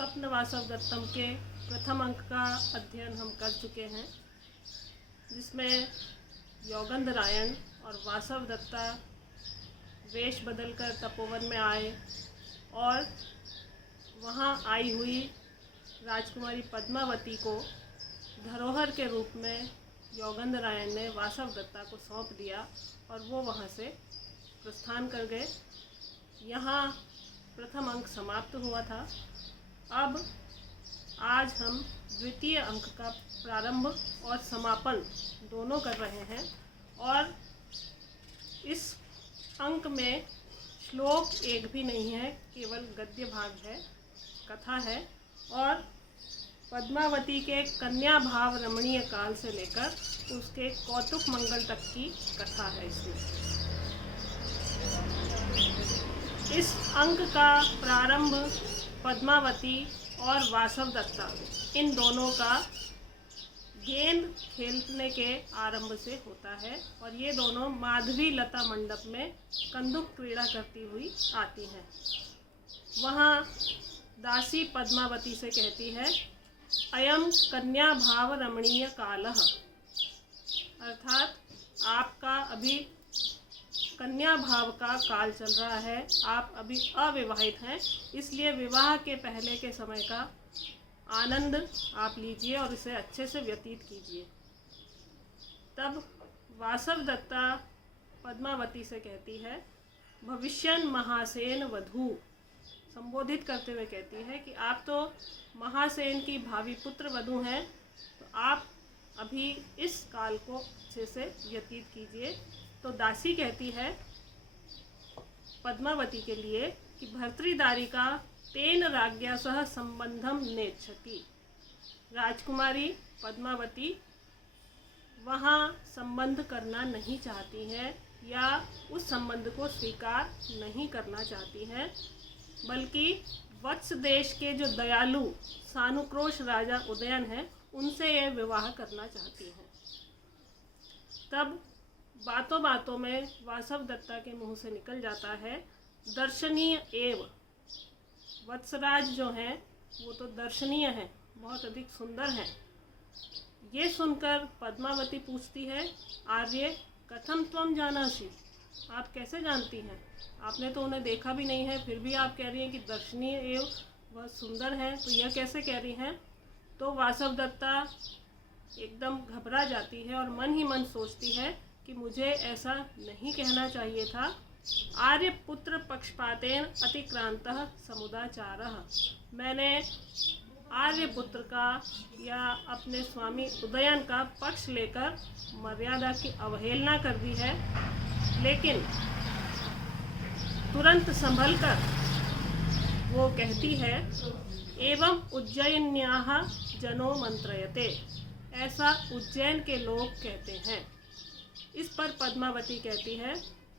स्वप्न वासव दत्तम के प्रथम अंक का अध्ययन हम कर चुके हैं, जिसमें योगंधरायण और वासव दत्ता वेश बदलकर तपोवन में आए और वहाँ आई हुई राजकुमारी पद्मावती को धरोहर के रूप में योगंधरायण ने वासव दत्ता को सौंप दिया और वो वहाँ से प्रस्थान कर गए। यहाँ प्रथम अंक समाप्त हुआ था। अब आज हम द्वितीय अंक का प्रारंभ और समापन दोनों कर रहे हैं और इस अंक में श्लोक एक भी नहीं है, केवल गद्य भाग है, कथा है और पद्मावती के कन्या भाव रमणीय काल से लेकर उसके कौतुक मंगल तक की कथा है। इस अंक का प्रारंभ पद्मावती और वासव दत्ता इन दोनों का गेंद खेलने के आरंभ से होता है और ये दोनों माधवी लता मंडप में कंदुक क्रीड़ा करती हुई आती हैं। वहाँ दासी पद्मावती से कहती है, अयम कन्या भाव रमणीय कालः, अर्थात आपका अभी कन्या भाव का काल चल रहा है, आप अभी अविवाहित हैं, इसलिए विवाह के पहले के समय का आनंद आप लीजिए और इसे अच्छे से व्यतीत कीजिए। तब वासव दत्ता पद्मावती से कहती है, भविष्यन महासेन वधू, संबोधित करते हुए कहती है कि आप तो महासेन की भावी पुत्र वधू हैं, तो आप अभी इस काल को अच्छे से व्यतीत कीजिए। तो दासी कहती है पद्मावती के लिए कि भर्तृदारिका तेन राज्ञा सह संबंधम नेच्छति, राजकुमारी पद्मावती वहाँ संबंध करना नहीं चाहती हैं या उस संबंध को स्वीकार नहीं करना चाहती हैं, बल्कि वत्स देश के जो दयालु सानुक्रोश राजा उदयन हैं उनसे ये विवाह करना चाहती हैं। तब बातों बातों में वासव दत्ता के मुंह से निकल जाता है, दर्शनीय एव, वत्सराज जो हैं वो तो दर्शनीय हैं, बहुत अधिक सुंदर हैं। ये सुनकर पद्मावती पूछती है, आर्य कथम त्वम जानासि, आप कैसे जानती हैं? आपने तो उन्हें देखा भी नहीं है, फिर भी आप कह रही हैं कि दर्शनीय एव, वह सुंदर हैं, तो यह कैसे कह रही हैं? तो वासव दत्ता एकदम घबरा जाती है और मन ही मन सोचती है कि मुझे ऐसा नहीं कहना चाहिए था। आर्य पुत्र पक्षपातेन अतिक्रांतः समुदाचारः, मैंने आर्य पुत्र का या अपने स्वामी उदयन का पक्ष लेकर मर्यादा की अवहेलना कर दी है। लेकिन तुरंत संभल कर वो कहती है, एवं उज्जयिन्याः जनो मंत्रयते, ऐसा उज्जैन के लोग कहते हैं। इस पर पद्मावती कहती है,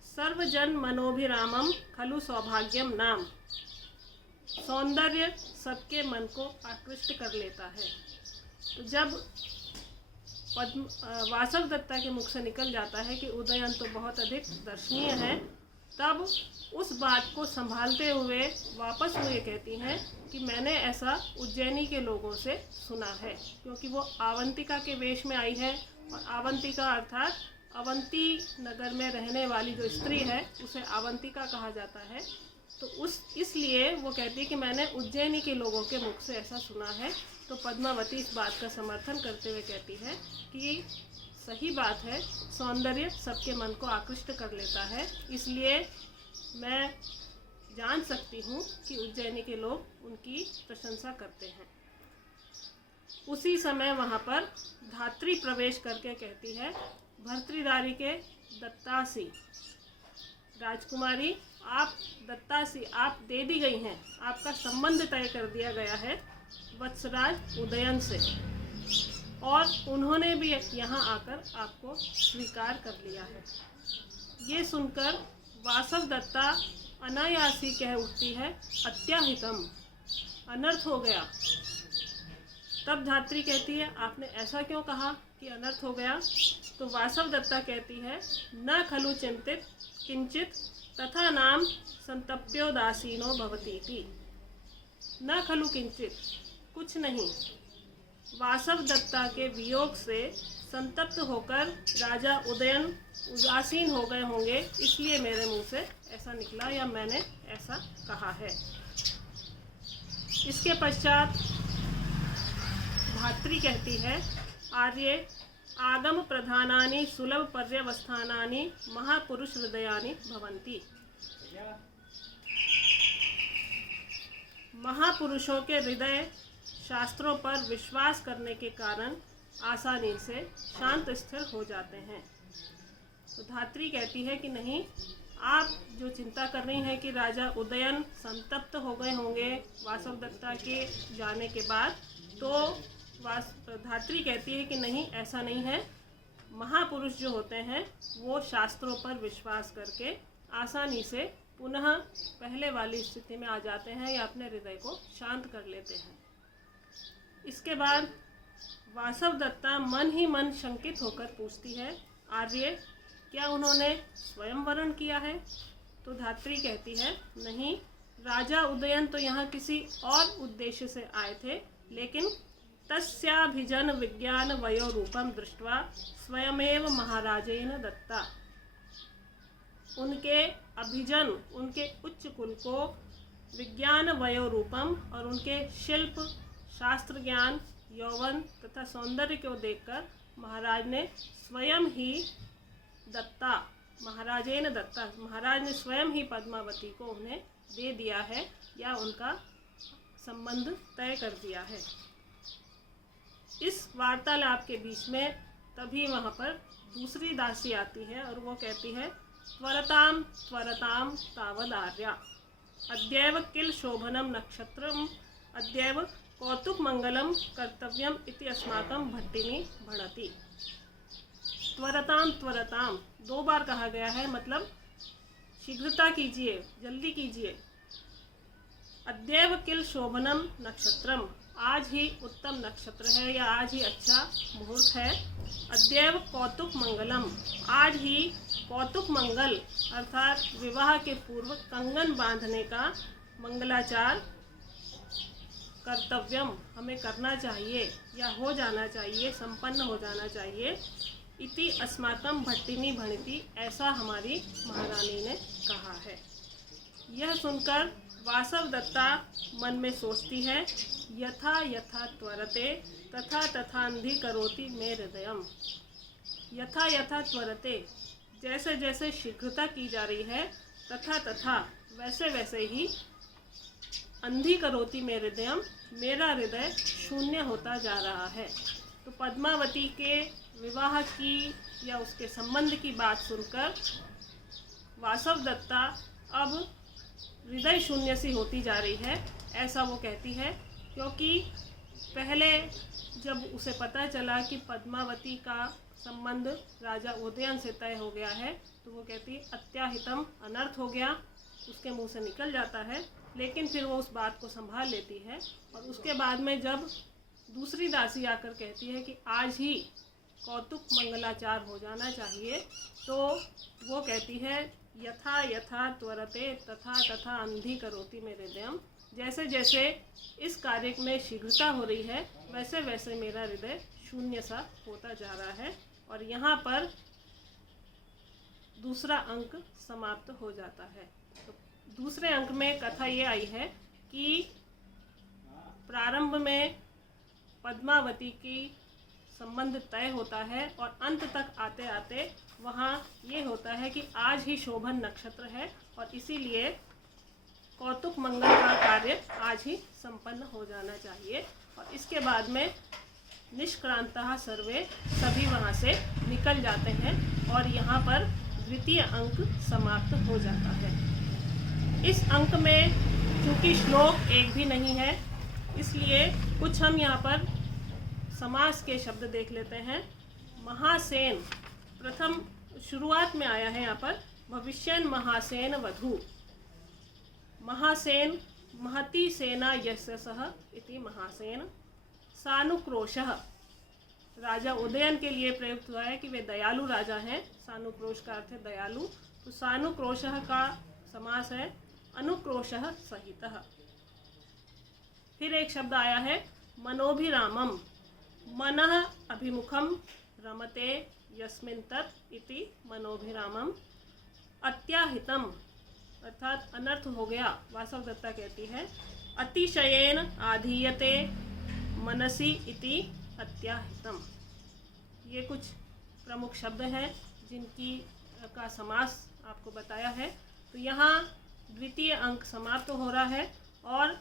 सर्वजन मनोभिरामम खलु सौभाग्यम नाम, सौंदर्य सबके मन को आकृष्ट कर लेता है। तो जब वासव दत्ता के मुख से निकल जाता है कि उदयन तो बहुत अधिक दर्शनीय है, तब उस बात को संभालते हुए वापस वो ये कहती हैं कि मैंने ऐसा उज्जैनी के लोगों से सुना है, क्योंकि वो अवंतिका के वेश में आई है और अवंतिका अर्थात अवंती नगर में रहने वाली जो स्त्री है उसे अवंतिका कहा जाता है। तो इसलिए वो कहती है कि मैंने उज्जैनी के लोगों के मुख से ऐसा सुना है। तो पद्मावती इस बात का समर्थन करते हुए कहती है कि सही बात है, सौंदर्य सबके मन को आकृष्ट कर लेता है, इसलिए मैं जान सकती हूँ कि उज्जैनी के लोग उनकी प्रशंसा करते हैं। उसी समय वहाँ पर धात्री प्रवेश करके कहती है, भर्तृदारी के दत्तासी, राजकुमारी आप दत्तासी, आप दे दी गई हैं, आपका संबंध तय कर दिया गया है वत्सराज उदयन से और उन्होंने भी यहाँ आकर आपको स्वीकार कर लिया है। ये सुनकर वासव दत्ता अनायासी कह उठती है, अत्याहितम, अनर्थ हो गया। तब धात्री कहती है, आपने ऐसा क्यों कहा कि अनर्थ हो गया? तो वासव दत्ता कहती है, न खलु चिंतित किंचित तथा नाम संतप्योदासीनो भवतीति, न खलु किंचित, कुछ नहीं। वासवदत्ता के वियोग से संतप्त होकर राजा उदयन उदासीन हो गए होंगे, इसलिए मेरे मुंह से ऐसा निकला या मैंने ऐसा कहा है। इसके पश्चात धात्री कहती है, आर्ये आगम प्रधानानि सुलभ पर्यवस्थानानि महापुरुष हृदयानि भवन्ति। महापुरुषों के हृदय शास्त्रों पर विश्वास करने के कारण आसानी से शांत स्थिर हो जाते हैं। तो धात्री कहती है कि नहीं, आप जो चिंता कर रही हैं कि राजा उदयन संतप्त हो गए होंगे वासवदत्ता के जाने के बाद, तो धात्री कहती है कि नहीं, ऐसा नहीं है। महापुरुष जो होते हैं वो शास्त्रों पर विश्वास करके आसानी से पुनः पहले वाली स्थिति में आ जाते हैं या अपने हृदय को शांत कर लेते हैं। इसके बाद वासवदत्ता मन ही मन शंकित होकर पूछती है, आर्य, क्या उन्होंने स्वयं वरण किया है? तो धात्री कहती है, नहीं, राजा उदयन तो यहाँ किसी और उद्देश्य से आए थे, लेकिन तस्याभिजन विज्ञान वयो रूपम दृष्ट्वा स्वयमेव महाराजेन दत्ता। उनके अभिजन, उनके उच्च कुल को विज्ञान वयो रूपम और उनके शिल्प, शास्त्र ज्ञान, यौवन तथा सौंदर्य को देखकर महाराज ने स्वयं ही दत्ता, महाराजेन दत्ता, महाराज ने स्वयं ही पद्मावती को उन्हें दे दिया है या उनका संबंध तय कर दिया है। इस वार्तालाप के बीच में तभी वहाँ पर दूसरी दासी आती है और वो कहती है, त्वरताम त्वरताम तावद आर्या, अद्यैव किल शोभनम नक्षत्रम, अद्यैव कौतुक मंगलम कर्तव्यम इति अस्माकं भट्टिनी भणति। त्वरताम त्वरताम 2 बार कहा गया है, मतलब शीघ्रता कीजिए, जल्दी कीजिए। अद्यैव किल शोभनम नक्षत्रम, आज ही उत्तम नक्षत्र है या आज ही अच्छा मुहूर्त है। अद्यैव कौतुक मंगलम, आज ही कौतुक मंगल अर्थात विवाह के पूर्व कंगन बांधने का मंगलाचार कर्तव्यम हमें करना चाहिए या हो जाना चाहिए, संपन्न हो जाना चाहिए। इति अस्माकं भट्टिनी भणति, ऐसा हमारी महारानी ने कहा है। यह सुनकर वासवदत्ता मन में सोचती है, यथा यथा त्वरते तथा तथान्धि करोति मे हृदयम। यथा यथा त्वरते, जैसे जैसे शीघ्रता की जा रही है, तथा तथा वैसे वैसे ही अंधी करोति मे हृदयम, मेरा हृदय शून्य होता जा रहा है। तो पद्मावती के विवाह की या उसके संबंध की बात सुनकर वासवदत्ता अब हृदय शून्य सी होती जा रही है, ऐसा वो कहती है। क्योंकि पहले जब उसे पता चला कि पद्मावती का संबंध राजा उदयन से तय हो गया है, तो वो कहती अत्याहितम, अनर्थ हो गया, उसके मुंह से निकल जाता है। लेकिन फिर वो उस बात को संभाल लेती है और उसके बाद में जब दूसरी दासी आकर कहती है कि आज ही कौतुक मंगलाचार हो जाना चाहिए, तो वो कहती है, यथा यथा त्वरते तथा तथा अंधी करोति मेरे हृदयम, जैसे जैसे इस कार्य में शीघ्रता हो रही है, वैसे वैसे मेरा हृदय शून्य सा होता जा रहा है। और यहाँ पर दूसरा अंक समाप्त हो जाता है। तो दूसरे अंक में कथा ये आई है कि प्रारंभ में पद्मावती की संबंध तय होता है और अंत तक आते आते वहाँ ये होता है कि आज ही शोभन नक्षत्र है और इसीलिए कौतुक मंगल का कार्य आज ही संपन्न हो जाना चाहिए। और इसके बाद में निष्क्रांतः सर्वे, सभी वहाँ से निकल जाते हैं और यहाँ पर द्वितीय अंक समाप्त हो जाता है। इस अंक में चूँकि श्लोक एक भी नहीं है, इसलिए कुछ हम यहाँ पर समास के शब्द देख लेते हैं। महासेन प्रथम शुरुआत में आया है यहाँ पर, भविष्यन महासेन वधू। महासेन महती सेना यस्य सह इति महासेन। सानुक्रोशः, राजा उदयन के लिए प्रयुक्त हुआ है कि वे दयालु राजा हैं। सानुक्रोश का अर्थ है दयालु, तो सानुक्रोशः का समास है अनुक्रोशः सहितः। फिर एक शब्द आया है मनोभिरामम, मनः अभिमुखम रमते यस्मिन् तत् इति मनोभिरामम। अत्याहितम अर्थात अनर्थ हो गया, वासव दत्ता कहती है अतिशयेन आधीयते मनसि इति अत्याहितम। ये कुछ प्रमुख शब्द हैं जिनकी का समास आपको बताया है। तो यहाँ द्वितीय अंक समाप्त हो रहा है और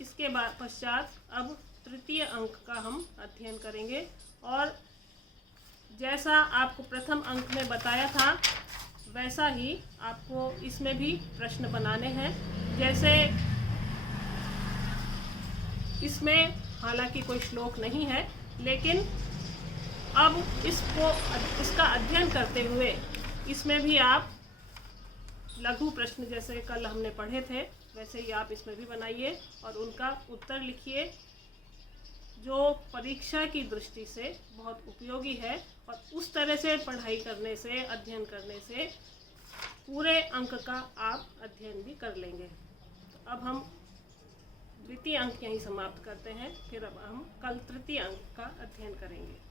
इसके बाद पश्चात अब तृतीय अंक का हम अध्ययन करेंगे। और जैसा आपको प्रथम अंक में बताया था वैसा ही आपको इसमें भी प्रश्न बनाने हैं। जैसे इसमें हालांकि कोई श्लोक नहीं है, लेकिन अब इसका अध्ययन करते हुए इसमें भी आप लघु प्रश्न जैसे कल हमने पढ़े थे वैसे ही आप इसमें भी बनाइए और उनका उत्तर लिखिए, जो परीक्षा की दृष्टि से बहुत उपयोगी है। और उस तरह से पढ़ाई करने से, अध्ययन करने से पूरे अंक का आप अध्ययन भी कर लेंगे। तो अब हम द्वितीय अंक यहीं समाप्त करते हैं, फिर अब हम कल तृतीय अंक का अध्ययन करेंगे।